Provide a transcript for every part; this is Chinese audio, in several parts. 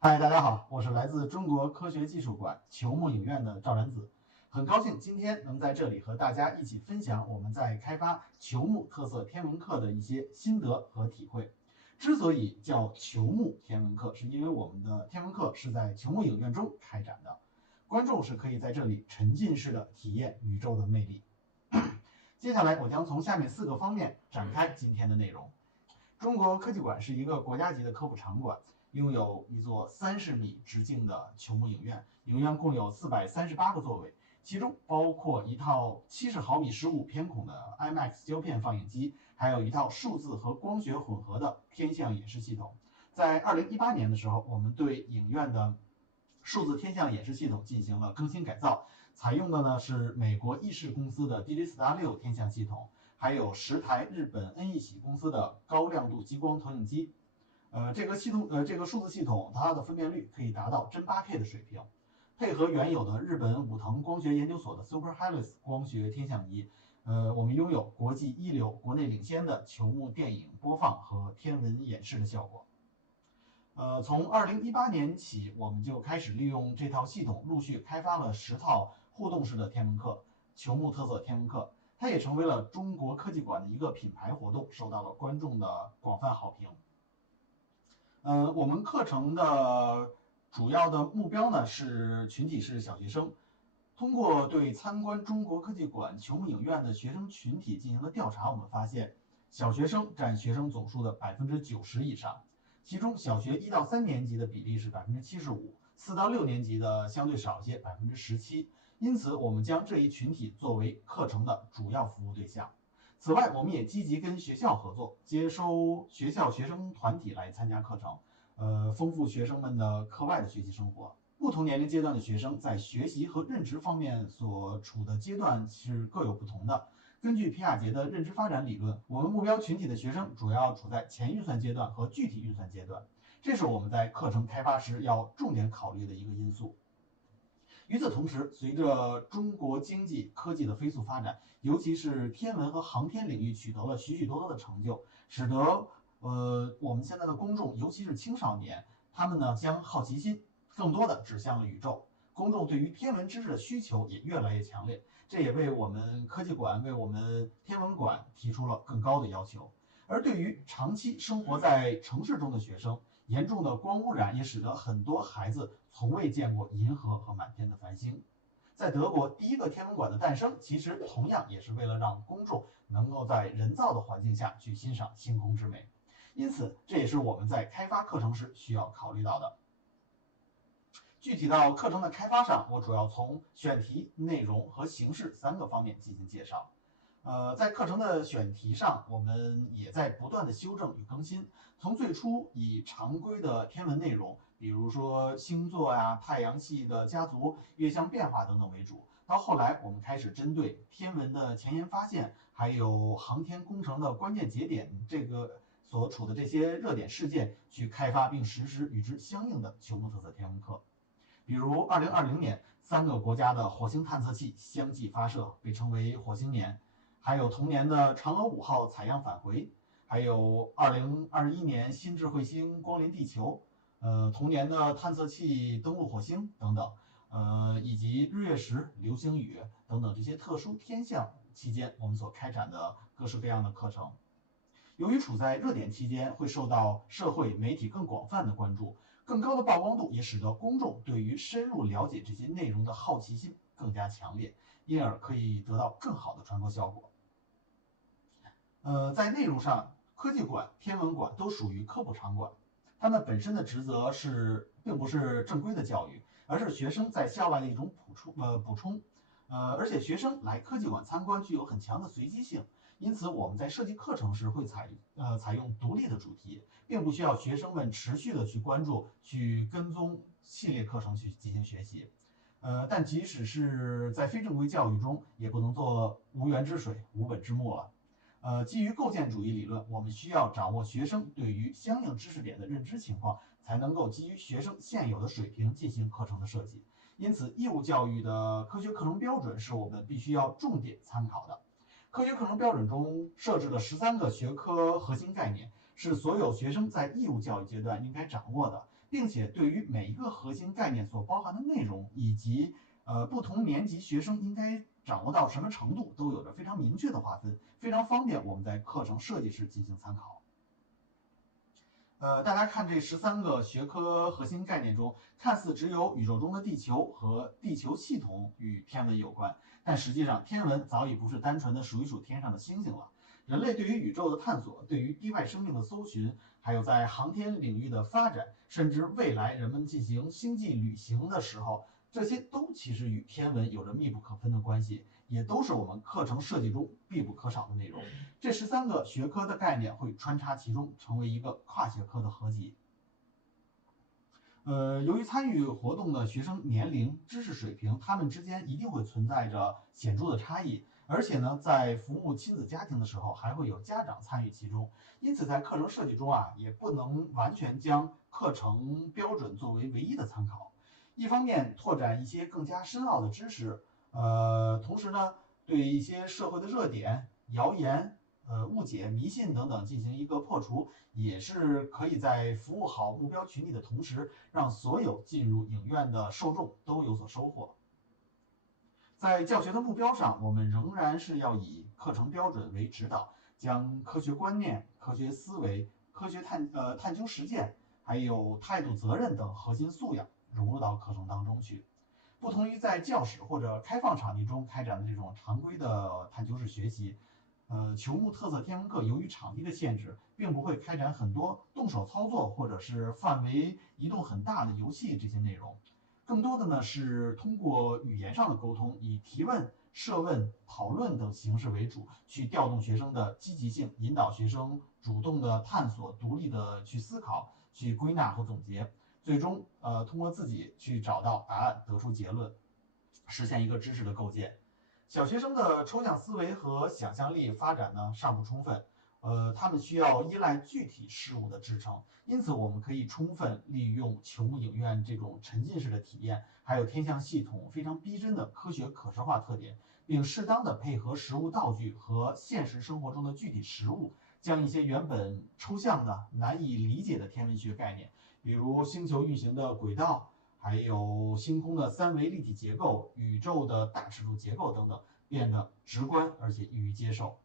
嗨，大家好，我是来自中国科学技术馆球幕影院的赵然子，很高兴今天能在这里和大家一起分享我们在开发球幕特色天文课的一些心得和体会。之所以叫球幕天文课，是因为我们的天文课是在球幕影院中开展的，观众是可以在这里沉浸式的体验宇宙的魅力。接下来，我将从下面4个方面展开今天的内容。中国科技馆是一个国家级的科普场馆，拥有一座30米直径的球幕影院，影院共有438个座位，其中包括一套70毫米15偏孔的 IMAX 胶片放映机，还有一套数字和光学混合的天象演示系统。在2018年的时候，我们对影院的数字天象演示系统进行了更新改造，采用的呢是美国意式公司的 DigiStar6天象系统，还有10台日本恩益喜公司的高亮度激光投影机。这个数字系统它的分辨率可以达到真 8K 的水平，配合原有的日本武藤光学研究所的 Super Helix 光学天象仪，我们拥有国际一流、国内领先的球幕电影播放和天文演示的效果。从2018年起，我们就开始利用这套系统，陆续开发了10套互动式的天文课、球幕特色天文课。它也成为了中国科技馆的一个品牌活动，受到了观众的广泛好评。我们课程的主要的目标呢群体是小学生。通过对参观中国科技馆球幕影院的学生群体进行了调查，我们发现小学生占学生总数的90%以上，其中小学1到3年级的比例是75%，4到6年级的相对少些17%。因此，我们将这一群体作为课程的主要服务对象。此外，我们也积极跟学校合作，接收学校学生团体来参加课程，丰富学生们的课外的学习生活。不同年龄阶段的学生在学习和认知方面所处的阶段是各有不同的。根据皮亚杰的认知发展理论，我们目标群体的学生主要处在前运算阶段和具体运算阶段，这是我们在课程开发时要重点考虑的一个因素。与此同时，随着中国经济科技的飞速发展，尤其是天文和航天领域取得了许许多多的成就，使得我们现在的公众，尤其是青少年，他们呢将好奇心更多的指向了宇宙。公众对于天文知识的需求也越来越强烈，这也为我们科技馆、为我们天文馆提出了更高的要求。而对于长期生活在城市中的学生，严重的光污染也使得很多孩子从未见过银河和满天的繁星。在德国，第一个天文馆的诞生，其实同样也是为了让公众能够在人造的环境下去欣赏星空之美。因此，这也是我们在开发课程时需要考虑到的。具体到课程的开发上，我主要从选题、内容和形式3个方面进行介绍。在课程的选题上，我们也在不断的修正与更新。从最初以常规的天文内容，比如说星座呀、太阳系的家族、月相变化等等为主，到后来我们开始针对天文的前沿发现，还有航天工程的关键节点这个所处的这些热点事件，去开发并实施与之相应的球幕特色天文课。比如2020年3个国家的火星探测器相继发射，被称为火星年。还有同年的嫦娥5号采样返回，还有2021年新智彗星光临地球，同年的探测器登陆火星等等，以及日月食、流星雨等等这些特殊天象期间，我们所开展的各式各样的课程。由于处在热点期间，会受到社会媒体更广泛的关注，更高的曝光度也使得公众对于深入了解这些内容的好奇心更加强烈，因而可以得到更好的传播效果。在内容上，科技馆、天文馆都属于科普场馆，他们本身的职责并不是正规的教育，而是学生在校外的一种补充。而且学生来科技馆参观具有很强的随机性，因此我们在设计课程时会采用独立的主题，并不需要学生们持续的去关注、去跟踪系列课程去进行学习。但即使是在非正规教育中，也不能做无源之水、无本之木了。基于构建主义理论，我们需要掌握学生对于相应知识点的认知情况，才能够基于学生现有的水平进行课程的设计。因此，义务教育的科学课程标准是我们必须要重点参考的。科学课程标准中设置了13个学科核心概念，是所有学生在义务教育阶段应该掌握的，并且对于每一个核心概念所包含的内容以及不同年级学生应该掌握到什么程度，都有着非常明确的划分，非常方便我们在课程设计时进行参考。大家看这13个学科核心概念中，看似只有宇宙中的地球和地球系统与天文有关，但实际上天文早已不是单纯的数一数天上的星星了。人类对于宇宙的探索，对于地外生命的搜寻，还有在航天领域的发展，甚至未来人们进行星际旅行的时候，这些都其实与天文有着密不可分的关系，也都是我们课程设计中必不可少的内容。这13个学科的概念会穿插其中，成为一个跨学科的合集。由于参与活动的学生年龄、知识水平，他们之间一定会存在着显著的差异，而且呢，在服务亲子家庭的时候，还会有家长参与其中。因此，在课程设计中也不能完全将课程标准作为唯一的参考。一方面拓展一些更加深奥的知识，同时呢，对一些社会的热点、谣言、误解、迷信等等进行一个破除，也是可以在服务好目标群体的同时，让所有进入影院的受众都有所收获。在教学的目标上，我们仍然是要以课程标准为指导，将科学观念、科学思维、科学探究实践，还有态度责任等核心素养融入到课程当中去。不同于在教室或者开放场地中开展的这种常规的探究式学习，球目特色天文课由于场地的限制，并不会开展很多动手操作或者是范围移动很大的游戏这些内容。更多的呢是通过语言上的沟通，以提问、设问、讨论等形式为主，去调动学生的积极性，引导学生主动的探索、独立的去思考、去归纳和总结，最终通过自己去找到答案，得出结论，实现一个知识的构建。小学生的抽象思维和想象力发展呢尚不充分，他们需要依赖具体事物的支撑，因此我们可以充分利用球幕影院这种沉浸式的体验，还有天象系统非常逼真的科学可视化特点，并适当的配合实物道具和现实生活中的具体实物，将一些原本抽象的难以理解的天文学概念，比如星球运行的轨道，还有星空的三维立体结构、宇宙的大尺度结构等等，变得直观而且易于接受。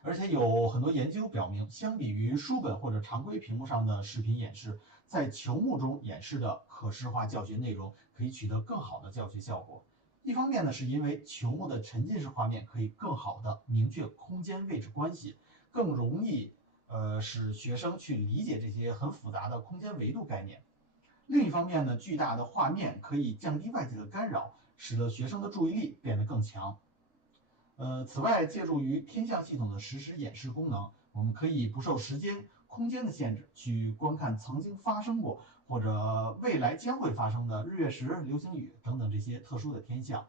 而且有很多研究表明，相比于书本或者常规屏幕上的视频演示，在球幕中演示的可视化教学内容可以取得更好的教学效果。一方面呢，是因为球幕的沉浸式画面可以更好的明确空间位置关系，更容易使学生去理解这些很复杂的空间维度概念。另一方面呢，巨大的画面可以降低外界的干扰，使得学生的注意力变得更强。此外，借助于天象系统的实时演示功能，我们可以不受时间、空间的限制，去观看曾经发生过或者未来将会发生的日月食、流星雨等等这些特殊的天象。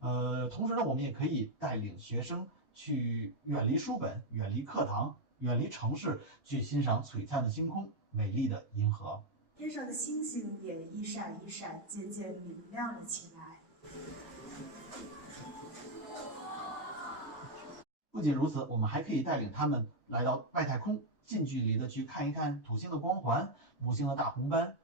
同时呢，我们也可以带领学生去远离书本、远离课堂、远离城市，去欣赏璀璨的星空、美丽的银河。天上的星星也一闪一闪，渐渐明亮了起来。不仅如此，我们还可以带领他们来到外太空，近距离的去看一看土星的光环、木星的大红斑，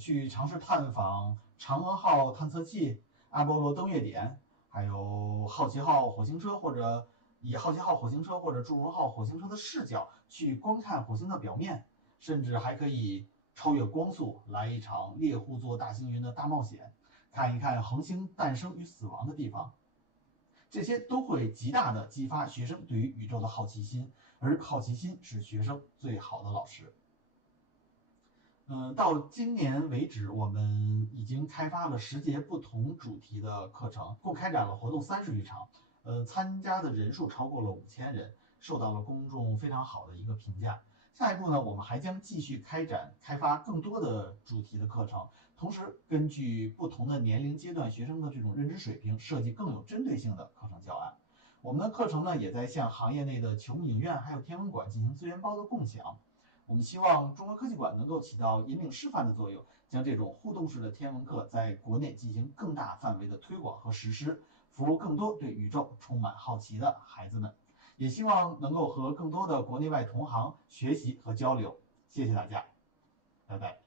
去尝试探访嫦娥号探测器、阿波罗登月点，还有好奇号火星车，或者以好奇号火星车或者祝融号火星车的视角去观看火星的表面，甚至还可以超越光速来一场猎户座大星云的大冒险，看一看恒星诞生与死亡的地方。这些都会极大的激发学生对于宇宙的好奇心，而好奇心是学生最好的老师。到今年为止，我们已经开发了10节不同主题的课程，共开展了活动30余场，参加的人数超过了5000人，受到了公众非常好的一个评价。下一步呢，我们还将继续开发更多的主题的课程，同时根据不同的年龄阶段学生的这种认知水平，设计更有针对性的课程教案。我们的课程呢，也在向行业内的球幕影院还有天文馆进行资源包的共享。我们希望中国科技馆能够起到引领示范的作用，将这种互动式的天文课在国内进行更大范围的推广和实施，服务更多对宇宙充满好奇的孩子们。也希望能够和更多的国内外同行学习和交流。谢谢大家，拜拜。